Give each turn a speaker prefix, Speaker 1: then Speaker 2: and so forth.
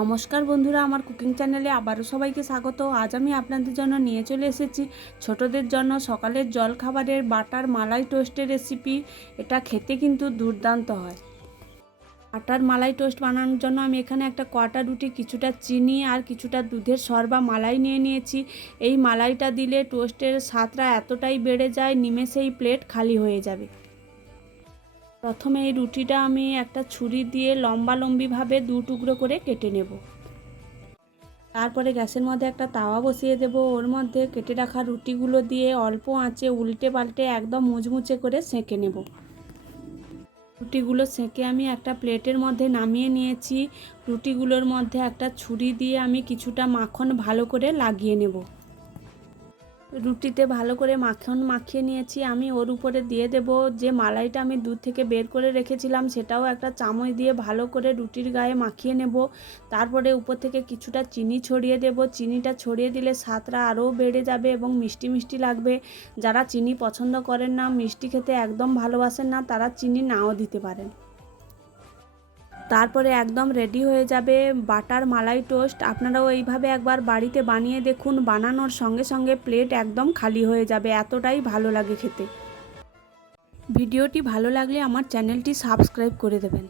Speaker 1: নমস্কার বন্ধুরা, আমার কুকিং চ্যানেলে আবারও সবাইকে স্বাগত। আজ আমি আপনাদের জন্য নিয়ে চলে এসেছি ছোটদের জন্য সকালের জল খাবারের বাটার মালাই টোস্টের রেসিপি এটা খেতে কিন্তু দুর্দান্ত হয়। বাটার মালাই টোস্ট বানানোর জন্য আমি এখানে একটা কটা রুটি, কিছুটা চিনি আর কিছুটা দুধের সর বা মালাই নিয়ে নিয়েছি। এই মালাইটা দিলে টোস্টের স্বাদটা এতটাই বেড়ে যায়, নিমেষেই প্লেট খালি হয়ে যাবে। প্রথমে এই রুটিটা আমি একটা ছুরি দিয়ে লম্বা লম্বিভাবে দু টুকরো করে কেটে নেব। তারপরে গ্যাসের মধ্যে একটা তাওয়া বসিয়ে দেব। ওর মধ্যে কেটে রাখা রুটিগুলো দিয়ে অল্প আঁচে উল্টে পাল্টে একদম মুচমুচে করে সেঁকে নেব। রুটিগুলো সেঁকে আমি একটা প্লেটের মধ্যে নামিয়ে নিয়েছি। রুটিগুলোর মধ্যে একটা ছুরি দিয়ে আমি কিছুটা মাখন ভালো করে লাগিয়ে নেব। রুটিতে ভালো করে মাখন মাখিয়ে নিয়েছি। আমি ওর উপরে দিয়ে দেব যে মালাইটা আমি দুধ থেকে বের করে রেখেছিলাম, সেটাও একটা চামচ দিয়ে ভালো করে রুটির গায়ে মাখিয়ে নেব। তারপরে উপর থেকে কিছুটা চিনি ছড়িয়ে দেব। চিনিটা ছড়িয়ে দিলে স্বাদটা আরও বেড়ে যাবে এবং মিষ্টি মিষ্টি লাগবে। যারা চিনি পছন্দ করেন না, মিষ্টি খেতে একদম ভালোবাসেন না, তারা চিনি নাও দিতে পারেন। তারপরে একদম রেডি হয়ে যাবে বাটার মালাই টোস্ট আপনারাও এইভাবে একবার বাড়িতে বানিয়ে দেখুন, বানানোর সঙ্গে সঙ্গে প্লেট একদম খালি হয়ে যাবে, এতটাই ভালো লাগে খেতে। ভিডিওটি ভালো লাগলে আমার চ্যানেলটি সাবস্ক্রাইব করে দেবেন।